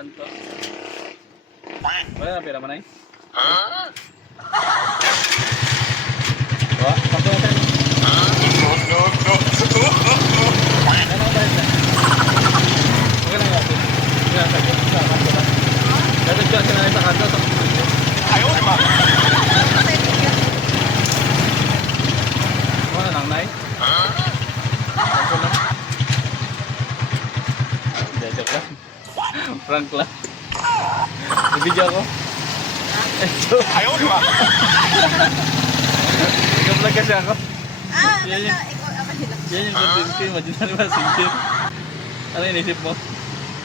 kanto. Wala na pera man ay. Wah, kanto natin. Ano ba ito? Okay lang natin. Kaya sa kanto lang. Dito dyan sinanay sa kanto. Ayaw naman. Ano na nang nay? Kanto lang. Joke lang. Prank lang. Video ako. Ayaw di ba? Nag-vlog kasi ako. Yan yung content ko. Imagine na ba sincere? Ano yung isip mo?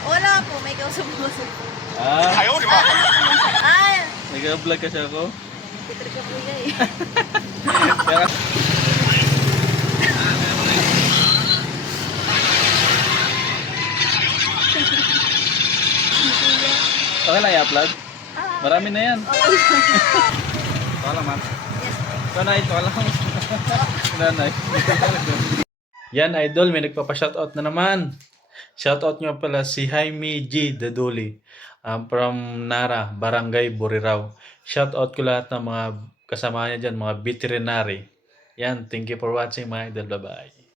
Wala po, may kausap po. Ayaw di ba? Ay! Nag-vlog kasi ako. Pitri ka po yan Kaya okay lang i-upload? Marami na yan. Ito lang man. Ito na ito lang. Nanay. Yan idol, may nagpapa-shoutout na naman. Shoutout nyo pala si Jaime G. Daduli from Nara, Barangay Borirao. Shoutout ko lahat ng mga kasama niya dyan, mga veterinary. Yan, thank you for watching mga idol. Bye-bye.